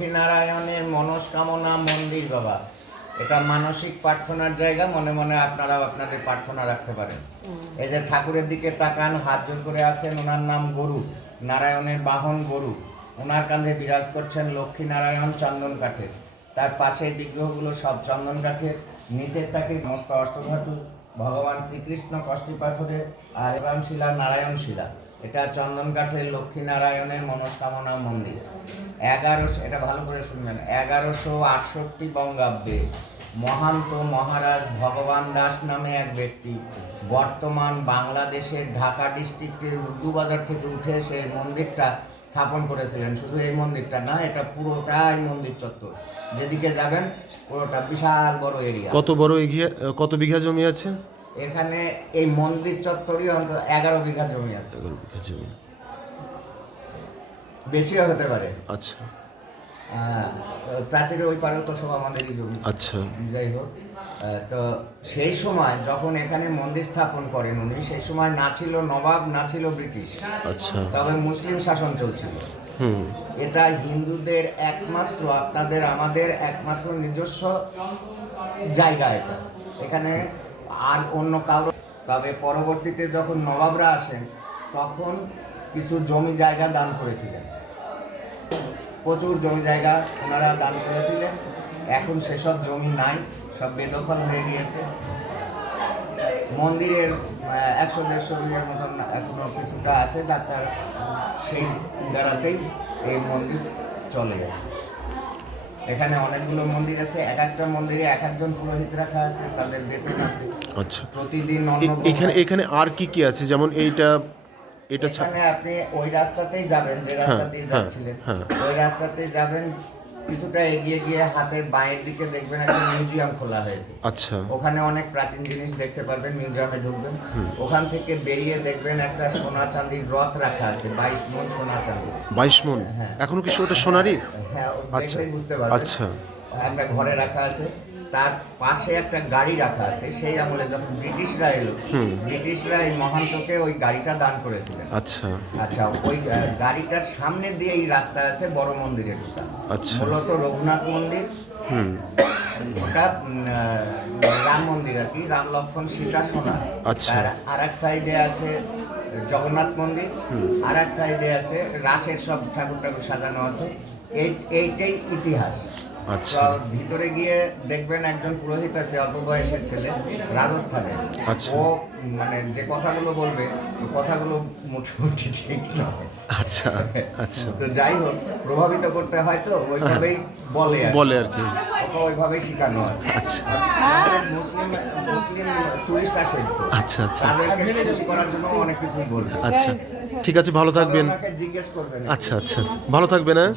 লক্ষ্মীনারায়ণের মনস্কামনা মন্দির বাবা। এটা মানসিক প্রার্থনার জায়গা মনে মনে আপনারাও আপনাদের প্রার্থনা রাখতে পারেন। এই যে ঠাকুরের দিকে তাকান হাত জোর করে আছেন ওনার নাম গরু নারায়ণের বাহন গরু। ওনার কাঁধে বিরাজ করছেন লক্ষ্মীনারায়ণ চন্দন কাঠের তার পাশে বিগ্রহগুলো সব চন্দন কাঠের নিচের তাকে সমস্ত অষ্টধাতু ভগবান শ্রীকৃষ্ণ কষ্টি পাথরে আর এবং শিলা নারায়ণ শিলা। এটা চন্দন কাঠের লক্ষ্মীনারায়ণের মনস্কামনা মন্দির। এগারোশো এটা ভালো করে শুনবেন। এগারোশো আটষট্টি বঙ্গাব্দে মহান্ত মহারাজ ভগবান দাস নামে এক ব্যক্তি বর্তমান বাংলাদেশের ঢাকা ডিস্ট্রিক্টের উর্দু বাজার থেকে উঠে এসে মন্দিরটা স্থাপন করেছিলেন। শুধু এই মন্দিরটা না, এটা পুরোটাই মন্দির চত্বর। যেদিকে যাবেন পুরোটা বিশাল বড় এরিয়া কত বড় কত বিঘা জমি আছে? এখানে এই মন্দির চত্বরই অন্তত এগারো বিঘা জমি আছে। এগারো বিঘা জমি। বেশিও হতে পারে। আচ্ছা। প্রাচীরের ওই পারেও তো সব আমাদেরই জমি। আচ্ছা। যাই হোক তো সেই সময় যখন এখানে মন্দির স্থাপন করেন উনি সেই সময় না ছিল নবাব না ছিল ব্রিটিশ। আচ্ছা। তবে মুসলিম শাসন চলছিল। এটা হিন্দুদের একমাত্র আপনাদের আমাদের একমাত্র নিজস্ব জায়গা এটা। এখানে আর অন্য কারও তবে পরবর্তীতে যখন নবাবরা আসেন, তখন কিছু জমি জায়গা দান করেছিলেন। প্রচুর জমি জায়গা ওনারা দান করেছিলেন। এখন সেসব জমি নাই, সব বেদখল হয়ে গিয়েছে। মন্দিরের একশো দেড়শো বিঘের মতন এখনও কিছুটা আছে ডাক্তার সেই দ্বারাতেই এই মন্দির চলে গেছে। এখানে অনেকগুলো মন্দির আছে এক একটা মন্দিরে এক একজন পুরোহিত রাখা আছে তাদের বেতন আছে। আচ্ছা। প্রতিদিন এখানে এখানে আর কি কি আছে? যেমন এইটা এটা আপনি ওই রাস্তাতেই যাবেন যে রাস্তা দিয়ে হ্যাঁ, যাচ্ছিলেন। হ্যাঁ। ওই রাস্তাতেই যাবেন কিছুটা এগিয়ে গিয়ে হাতের বাইরের দিকে দেখবেন একটা মিউজিয়াম খোলা হয়েছে। আচ্ছা। ওখানে অনেক প্রাচীন জিনিস দেখতে পারবেন মিউজিয়ামে ঢুকবেন। ওখান থেকে বেরিয়ে দেখবেন একটা সোনা চাঁদির রথ রাখা আছে বাইশ মন সোনা চাঁদি। বাইশ মন? হ্যাঁ। এখনও কি ওটা সোনারই? হ্যাঁ আচ্ছা, বুঝতে পারবেন। আচ্ছা। একটা ঘরে রাখা আছে। তার পাশে একটা গাড়ি রাখা আছে সেই আমলে যখন ব্রিটিশরা এলো ব্রিটিশরা এই মহান্তকে ওই গাড়িটা দান করেছিলেন। আচ্ছা। আচ্ছা ওই গাড়িটার সামনে দিয়ে এই রাস্তা আছে বড় মন্দিরে ঢোকা। আচ্ছা। মূলত রঘুনাথ মন্দির। হুম। ওটা রাম মন্দির আর কি রাম লক্ষণ সীতা সোনা। আচ্ছা। আর এক সাইডে আছে জগন্নাথ মন্দির। আর এক সাইডে আছে রাসের সব ঠাকুর ঠাকুর সাজানো আছে। এই এইটাই ইতিহাস। আচ্ছা। ভিতরে গিয়ে দেখবেন একজন পুরোহিত আছে অল্প বয়সের ছেলে রাজস্থানে। আচ্ছা। ও মানে যে কথাগুলো বলবে কথাগুলো মোটামুটি ঠিক নয় আচ্ছা আচ্ছা। তো যাই হোক প্রভাবিত করতে হয় তো ওইভাবেই বলে বলে আর কি। ওইভাবেই শেখানো আছে আচ্ছা। মুসলিম মুসলিম টুরিস্ট আসে আচ্ছা আচ্ছা। তাদেরকে করার জন্য অনেক কিছুই বলবে। আচ্ছা। ঠিক আছে ভালো থাকবেন। জিজ্ঞেস করবেন। আচ্ছা আচ্ছা। ভালো থাকবেন হ্যাঁ?